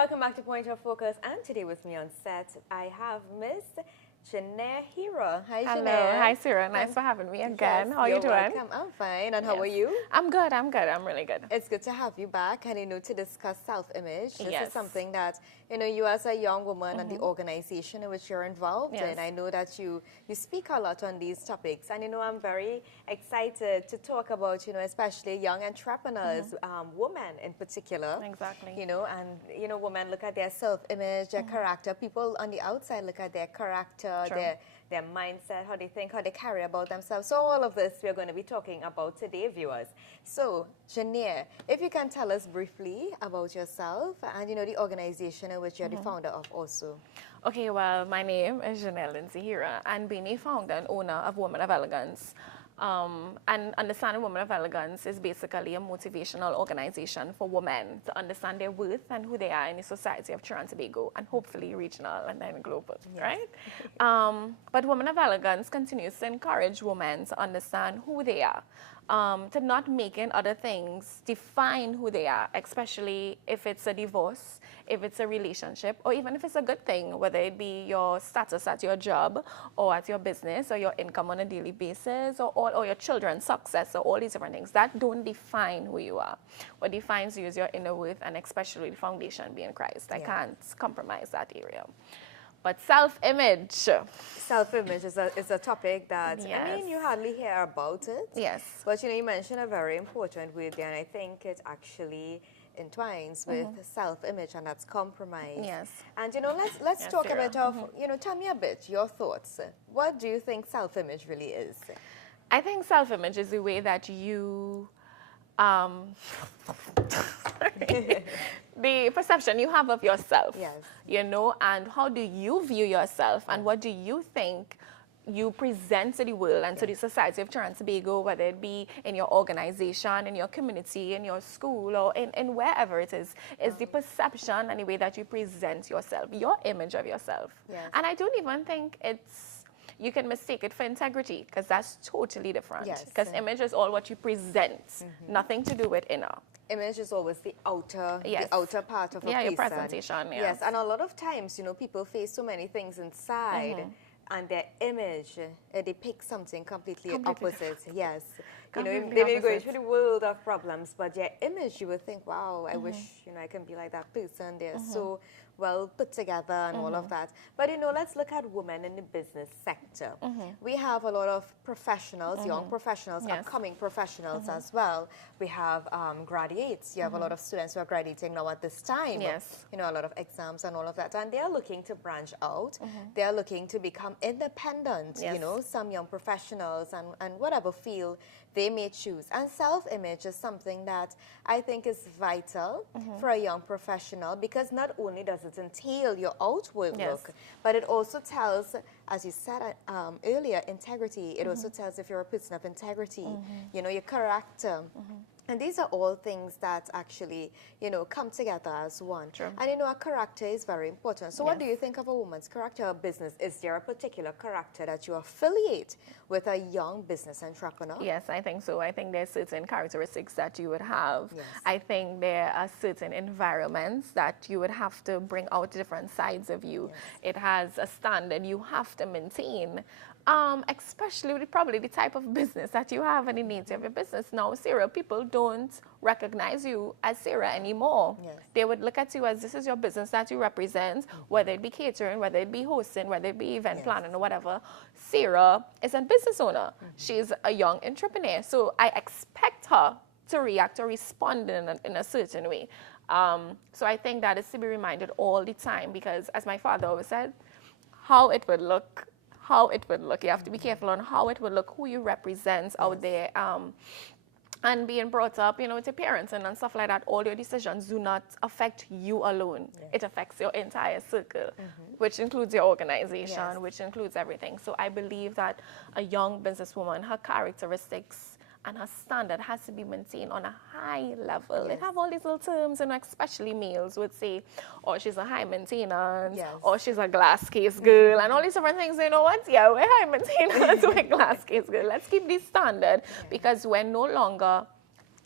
Welcome back to Point of Focus, and today with me on set, I have Miss Janae Hira. Hi, Hello. Janae. Hi, Sarah. Nice for having me again. Yes, how are you doing? Welcome. I'm fine. And how are you? I'm good. I'm really good. It's good to have you back, and to discuss self-image. This Yes. is something that you as a young woman and the organization in which you're involved in. I know that you speak a lot on these topics, and I'm very excited to talk about especially young entrepreneurs, women in particular. Exactly. And women look at their self-image, their character. People on the outside look at their character, their mindset, how they think, how they carry about themselves. So all of this we're going to be talking about today, viewers. So, Janae, if you can tell us briefly about yourself and, the organization in which you're the founder of also. Okay, well, my name is Janae Lindsay Hira, and being a founder and owner of Women of Elegance. And Understanding Women of Elegance is basically a motivational organization for women to understand their worth and who they are in the society of Trinidad and Tobago, and hopefully regional and then global, right? But Women of Elegance continues to encourage women to understand who they are, to not making other things define who they are, especially if it's a divorce, if it's a relationship, or even if it's a good thing, whether it be your status at your job or at your business or your income on a daily basis or your children's success or all these different things. That don't define who you are. What defines you is your inner worth, and especially the foundation being Christ. I can't compromise that area. But self-image. Self-image is a topic that, you hardly hear about it. Yes. But, you mentioned a very important word there, and I think it actually entwines with self-image, and that's compromise. Yes. And, let's talk a bit of, tell me a bit, your thoughts. What do you think self-image really is? I think self-image is the way that you... the perception you have of yourself, and how do you view yourself, and what do you think you present to the world and to the society of Trinidad and Tobago, whether it be in your organization, in your community, in your school, or in wherever it is the perception and the way that you present yourself, your image of yourself. And I don't even think you can mistake it for integrity, because that's totally different. Because image is all what you present, nothing to do with inner. Image is always the outer, part of a piece. Your presentation. Yes, and a lot of times, people face so many things inside, and their image depicts something completely opposite. Yes. They may go into the world of problems, but their image, you would think, wow, I wish, I can be like that person. They're so well put together and all of that. But, let's look at women in the business sector. We have a lot of professionals, young professionals, upcoming professionals as well. We have graduates. You have a lot of students who are graduating now at this time. Yes. A lot of exams and all of that. And they are looking to branch out. They are looking to become independent. Some young professionals and whatever field they may choose. And self-image is something that I think is vital for a young professional, because not only does it entail your outward look, but it also tells, as you said earlier, integrity. It also tells if you're a person of integrity, your character. And these are all things that actually, come together as one. True. And, a character is very important. So what do you think of a woman's character or business? Is there a particular character that you affiliate with a young business entrepreneur? Yes, I think so. I think there's certain characteristics that you would have. I think there are certain environments that you would have to bring out different sides of you. It has a standard you have to maintain. Especially with probably the type of business that you have and the nature of your business. Now, Sarah, people don't recognize you as Sarah anymore. They would look at you as this is your business that you represent, whether it be catering, whether it be hosting, whether it be event planning or whatever. Sarah is a business owner. She's a young entrepreneur. So I expect her to react or respond in a certain way. So I think that is to be reminded all the time, because as my father always said, how it would look. You have to be careful on how it would look, who you represent out there, and being brought up, with your parents and stuff like that. All your decisions do not affect you alone. It affects your entire circle, which includes your organization, which includes everything. So I believe that a young businesswoman, her characteristics and her standard has to be maintained on a high level. It have all these little terms, especially males would say, oh, she's a high maintenance, or she's a glass case girl, and all these different things. You know what? Yeah, we're high maintenance, we're glass case girl. Let's keep this standard, because we're no longer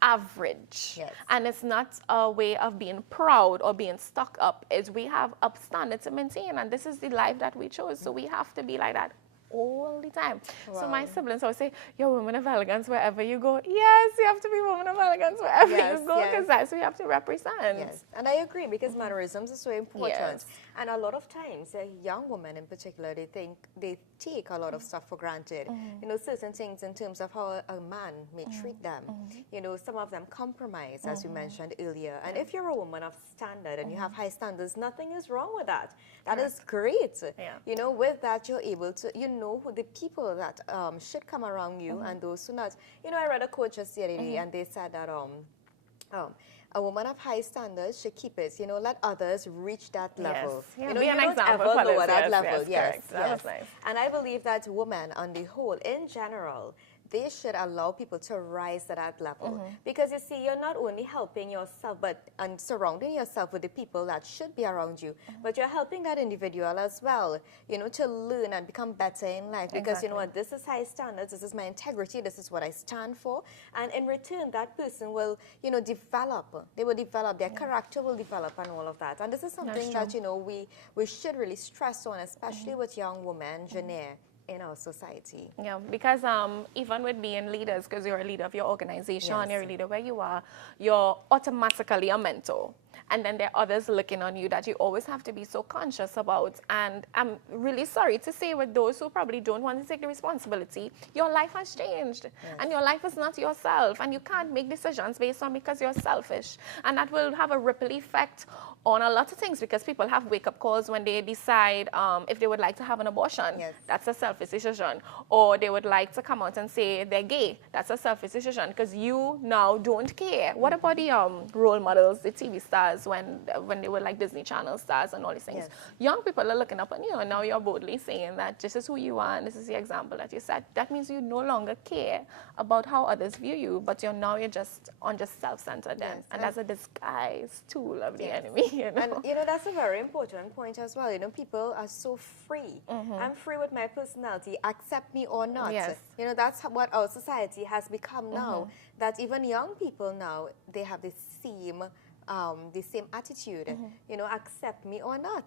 average. Yes. And it's not a way of being proud or being stuck up. It's we have a standard to maintain, and this is the life that we chose. So we have to be like that all the time. Wow. So my siblings always say, you're women of elegance wherever you go. Yes, you have to be women of elegance wherever you go, because that's what you have to represent. Yes, and I agree, because mannerisms are so important. Yes. And a lot of times, young women in particular, they take a lot of stuff for granted. You know, certain things in terms of how a man may treat them. You know, some of them compromise, as we mentioned earlier. And if you're a woman of standard and you have high standards, nothing is wrong with that. That is great. You know, with that, you're able to, you know, who the people that should come around you and those who not. You know, I read a quote just the other day, and they said that a woman of high standards should keep it. You know, let others reach that level. Yes. You know, be an you example don't ever for lower this. that level. Yes, That was nice. And I believe that women, on the whole, in general, they should allow people to rise to that level. Because you see, you're not only helping yourself and surrounding yourself with the people that should be around you, but you're helping that individual as well, you know, to learn and become better in life. Because you know what, this is high standards, this is my integrity, this is what I stand for. And in return, that person will, you know, develop. They will develop, their character will develop and all of that. And this is something that, you know, we should really stress on, especially with young women, Janelle, in our society. Yeah, because even with being leaders, because you're a leader of your organization, you're a leader where you are, you're automatically a mentor. And then there are others looking on you that you always have to be so conscious about. And I'm really sorry to say, with those who probably don't want to take the responsibility, your life has changed. And your life is not yourself. And you can't make decisions based on because you're selfish. And that will have a ripple effect on a lot of things, because people have wake-up calls when they decide if they would like to have an abortion. That's a selfish decision. Or they would like to come out and say they're gay. That's a selfish decision, because you now don't care. What about the role models, the TV stars, when they were like Disney Channel stars and all these things? Young people are looking up on you, and now you're boldly saying that this is who you are, and this is the example that you set. That means you no longer care about how others view you, but you're just self-centered then. And that's a disguised tool of the enemy. You know? And, you know, that's a very important point as well. You know, people are so free. I'm free with my personality, accept me or not. You know, that's what our society has become now, that even young people now, they have the same attitude, you know, accept me or not,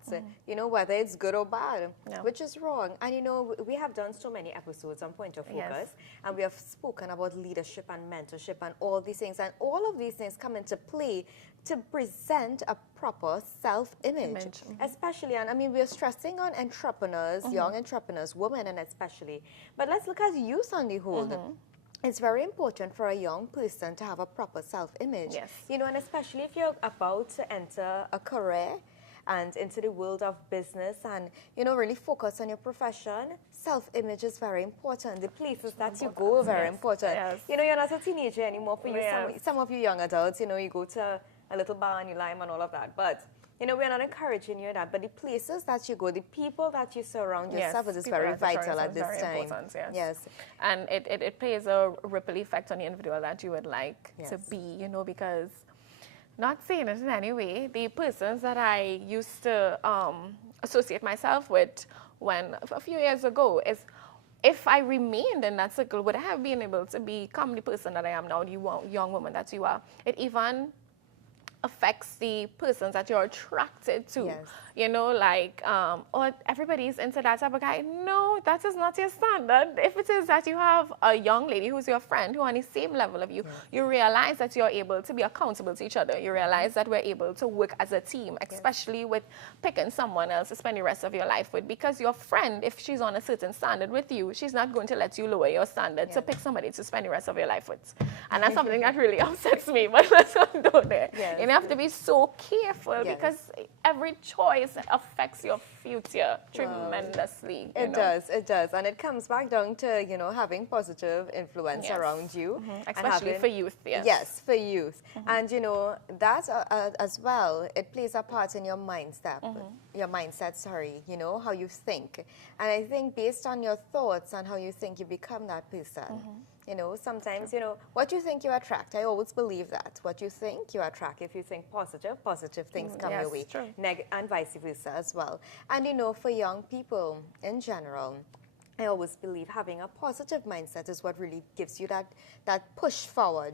you know, whether it's good or bad, which is wrong. And, you know, we have done so many episodes on Point of Focus, and we have spoken about leadership and mentorship and all these things, and all of these things come into play to present a proper self-image, especially, and I mean, we're stressing on entrepreneurs, young entrepreneurs, women and especially, but let's look at youth on the whole. It's very important for a young person to have a proper self-image. You know, and especially if you're about to enter a career and into the world of business and, you know, really focus on your profession, self-image is very important. The places that you go are very important. You know, you're not a teenager anymore. For you, some of you young adults, you know, you go to a little bar and you lime and all of that. But, you know, we're not encouraging you that, but the places that you go, the people that you surround yourself with is very vital at this time. And it plays a ripple effect on the individual that you would like to be, you know, because, not saying it in any way, the persons that I used to associate myself with a few years ago is, if I remained in that circle, would I have been able to become the person that I am now, the young woman that you are? It even affects the persons that you're attracted to. You know, like, or everybody's into that type of guy. No, that is not your standard. If it is that you have a young lady who's your friend, who on the same level of you, you realize that you're able to be accountable to each other. You realize that we're able to work as a team, especially with picking someone else to spend the rest of your life with. Because your friend, if she's on a certain standard with you, she's not going to let you lower your standard to pick somebody to spend the rest of your life with. And that's something that really upsets me, but let's not go there. You have to be so careful, because every choice affects your future tremendously. It does. And it comes back down to, you know, having positive influence around you. Especially for youth, Yes, for youth. And, you know, that as well, it plays a part in your mindset. You know, how you think. And I think based on your thoughts and how you think, you become that person. You know, sometimes, you know, what you think you attract. I always believe that. What you think, you attract. If you think positive things come your way. And vice versa as well. And, you know, for young people in general, I always believe having a positive mindset is what really gives you that push forward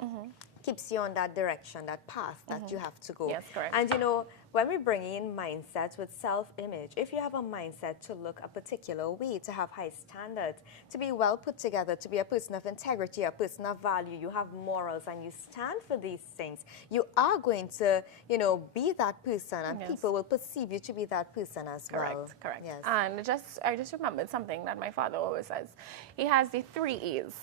keeps you on that direction, that path that you have to go. Yes, correct. And you know, when we bring in mindsets with self-image, if you have a mindset to look a particular way, to have high standards, to be well put together, to be a person of integrity, a person of value, you have morals and you stand for these things, you are going to, you know, be that person, and people will perceive you to be that person as well. Correct. Yes. And I just remembered something that my father always says. He has the 3 E's.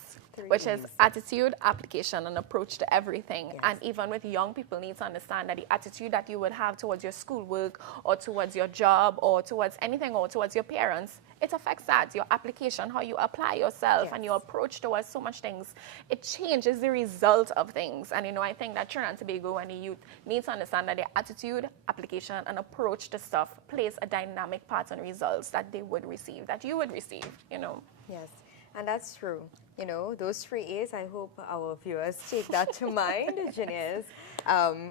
Which is attitude, application, and approach to everything. Yes. And even with young people, need to understand that the attitude that you would have towards your schoolwork or towards your job or towards anything or towards your parents, it affects that. Your application, how you apply yourself and your approach towards so much things, it changes the result of things. And, you know, I think that Trinidad and Tobago and the youth need to understand that their attitude, application, and approach to stuff plays a dynamic part on results that they would receive, that you would receive, you know. Yes, and that's true. You know, those 3 A's, I hope our viewers take that to mind. Jania's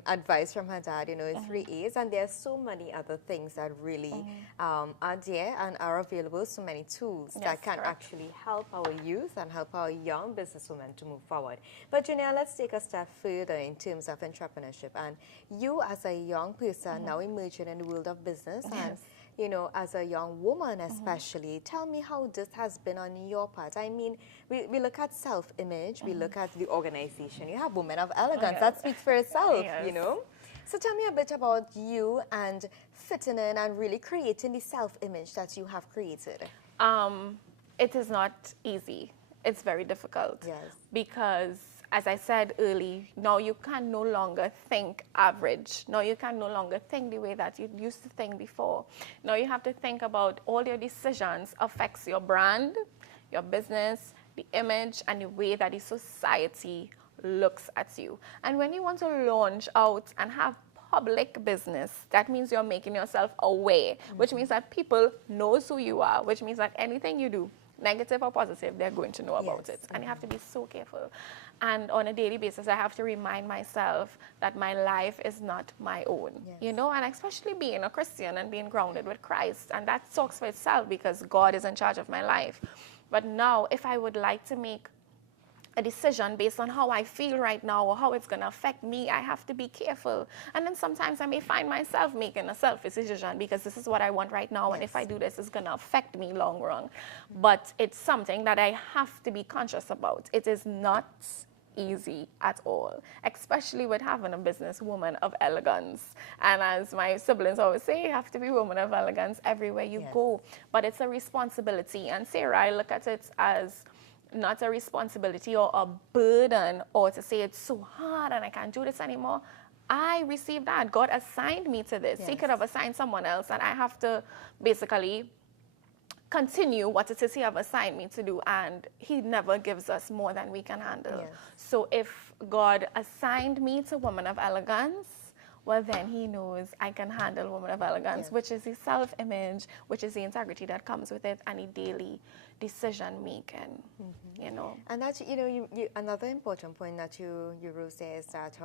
advice from her dad, you know, 3 A's. And there are so many other things that really are there and are available, so many tools that can actually help our youth and help our young businesswomen to move forward. But Jania, let's take a step further in terms of entrepreneurship. And you as a young person now emerging in the world of business and you know, as a young woman especially, tell me how this has been on your part. I mean, we look at self-image, we look at the organization. You have Women of Elegance, that speaks for itself, you know. So tell me a bit about you and fitting in and really creating the self-image that you have created. It is not easy. It's very difficult. Yes. Because as I said earlier, now you can no longer think average. Now you can no longer think the way that you used to think before. Now you have to think about all your decisions affects your brand, your business, the image, and the way that the society looks at you. And when you want to launch out and have public business, that means you're making yourself aware, which means that people knows who you are, which means that anything you do, negative or positive, they're going to know about it. And you have to be so careful. And on a daily basis, I have to remind myself that my life is not my own, you know, and especially being a Christian and being grounded with Christ. And that talks for itself because God is in charge of my life. But now, if I would like to make a decision based on how I feel right now or how it's going to affect me, I have to be careful. And then sometimes I may find myself making a selfish decision because this is what I want right now, and if I do this, it's going to affect me long run. But it's something that I have to be conscious about. It is not easy at all, especially with having a businesswoman of elegance. And as my siblings always say, you have to be woman of elegance everywhere you go. But it's a responsibility. And Sarah, I look at it as not a responsibility or a burden or to say it's so hard and I can't do this anymore. I received that. God assigned me to this. He could have assigned someone else, and I have to basically continue what it is He have assigned me to do, and He never gives us more than we can handle. So if God assigned me to Woman of Elegance, well, then He knows I can handle Woman of Elegance, which is the self-image, which is the integrity that comes with it, and the daily decision-making, you know. And that, you know, another important point that you wrote there is that,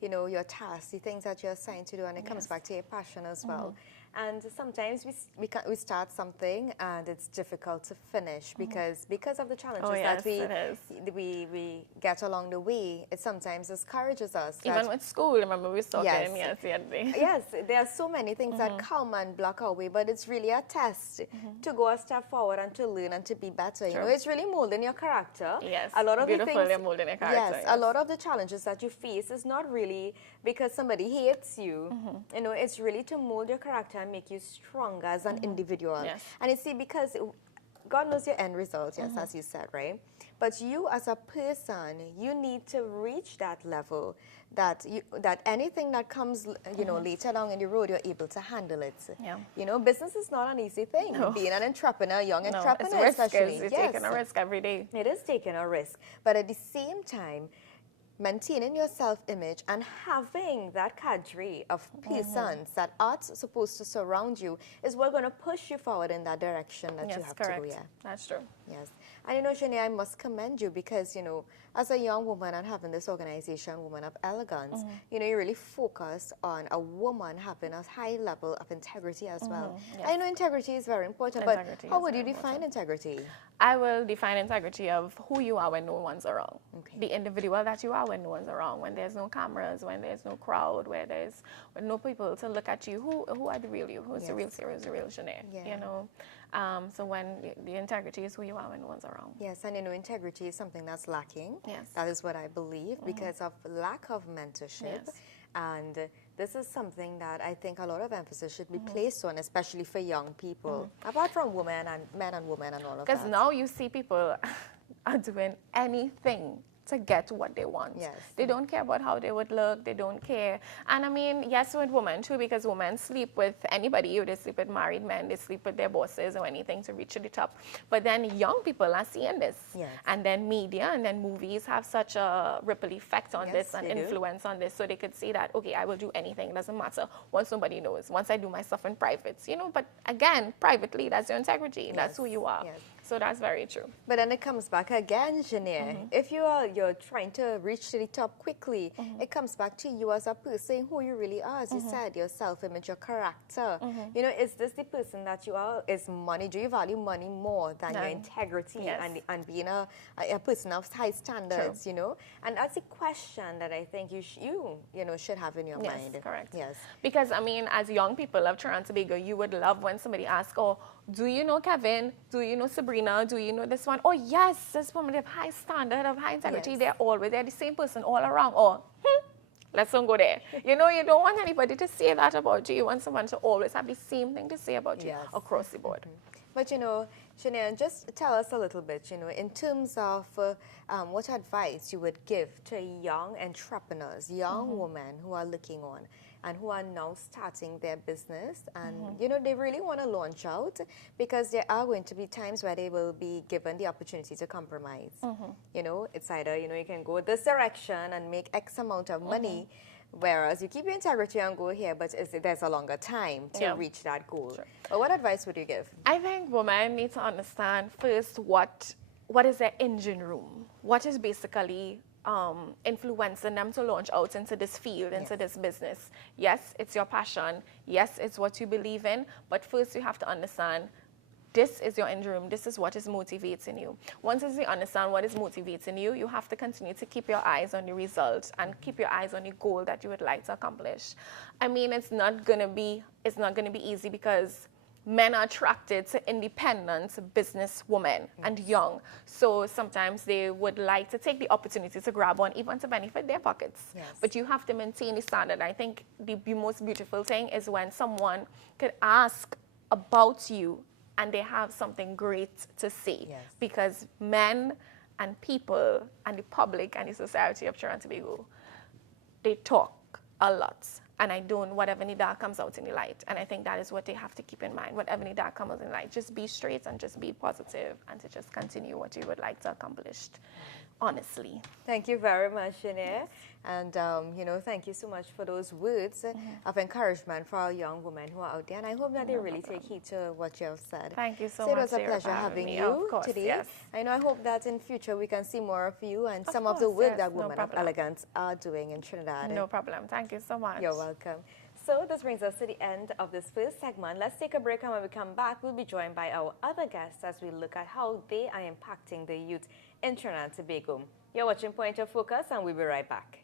you know, your tasks, the things that you're assigned to do, and it comes back to your passion as well. And sometimes we start something and it's difficult to finish because of the challenges that we get along the way. It sometimes discourages us. Even with school, remember we were talking yesterday. Yes, there are so many things that come and block our way, but it's really a test to go a step forward and to learn and to be better. You know, it's really molding your character. Yes, a lot of beautiful, the things, molding your character. Yes, a lot of the challenges that you face is not really because somebody hates you. You know, it's really to mold your character and make you stronger as an individual. And you see, because God knows your end result, as you said, right? But you as a person, you need to reach that level that anything that comes, you know, later along in the road, you're able to handle it. You know, business is not an easy thing. Being an entrepreneur, young entrepreneur, especially. It's taking a risk every day. It is taking a risk. But at the same time, maintaining your self-image and having that cadre of persons that are supposed to surround you is what's going to push you forward in that direction that you have to go. That's true. Yes. And you know, Janie, I must commend you because, you know, as a young woman and having this organization, Woman of Elegance, you know, you really focus on a woman having a high level of integrity as well. Yes. I know integrity is very important, but how would you define integrity? I will define integrity of who you are when no one's around. The individual that you are when no one's around, when there's no cameras, when there's no crowd, when no people to look at you. Who are the real you? Who's the real Sarah, the real Shanae? You know? So when the integrity is who you are when no one's around. Yes, and you know, integrity is something that's lacking. Yes. That is what I believe because of lack of mentorship. Yes. And this is something that I think a lot of emphasis should be placed on, especially for young people, apart from women and men and women and all of that. Because now you see people are doing anything to get what they want. Yes. They don't care about how they would look. They don't care. And I mean, yes, with women too, because women sleep with anybody. They sleep with married men. They sleep with their bosses or anything to reach to the top. But then young people are seeing this. Yes. And then media and then movies have such a ripple effect on this and influence on this. So they could say that, okay, I will do anything. It doesn't matter once nobody knows. Once I do my stuff in private, you know. But again, privately, that's your integrity. Yes. That's who you are. Yes. So that's very true. But then it comes back again, Shanae. If you're trying to reach to the top quickly, it comes back to you as a person, who you really are, as you said, your self-image, your character. You know, is this the person that you are? Is money? Do you value money more than your integrity and being a person of high standards? You know, and that's a question that I think you know should have in your mind. Yes, correct. Yes, because I mean, as young people of Trinidad and Tobago, you would love when somebody asks, "Oh, do you know Kevin? Do you know Sabrina? Do you know this one? Oh, yes, this woman, they have high standard, of high integrity. They're the same person all around. Or, let's don't go there. You know, you don't want anybody to say that about you. You want someone to always have the same thing to say about you across the board. But, you know, Shanae, just tell us a little bit, you know, in terms of what advice you would give to young entrepreneurs, young women who are looking on and who are now starting their business and, you know, they really want to launch out because there are going to be times where they will be given the opportunity to compromise. You know, it's either, you know, you can go this direction and make X amount of money, whereas you keep your integrity and go here, but there's a longer time to reach that goal. Sure. But what advice would you give? I think women need to understand first what is their engine room. What is basically influencing them to launch out into this field, into this business. Yes, it's your passion. Yes, it's what you believe in. But first you have to understand this is your engine room. This is what is motivating you. Once you understand what is motivating you, you have to continue to keep your eyes on the results and keep your eyes on the goal that you would like to accomplish. I mean, it's not gonna be easy because men are attracted to independent businesswomen and young. So sometimes they would like to take the opportunity to grab on, even to benefit their pockets. Yes. But you have to maintain the standard. I think the most beautiful thing is when someone could ask about you and they have something great to say. Yes. Because men and people and the public and the society of Trinidad and Tobago, they talk a lot. And whatever in the dark comes out in the light. And I think that is what they have to keep in mind. Whatever in the dark comes out in the light, just be straight and just be positive and to just continue what you would like to accomplish, honestly. Thank you very much, Shanae. And, you know, thank you so much for those words of encouragement for our young women who are out there. And I hope that they really take heed to what you have said. Thank you so it much. It was a pleasure having you of course, today. Yes. I know I hope that in future we can see more of you and some course, of the work yes, that no Women of Elegance are doing in Trinidad. No problem. Thank you so much. You're welcome. So this brings us to the end of this first segment. Let's take a break, and when we come back, we'll be joined by our other guests as we look at how they are impacting the youth in Trinidad and Tobago. You're watching Point of Focus, and we'll be right back.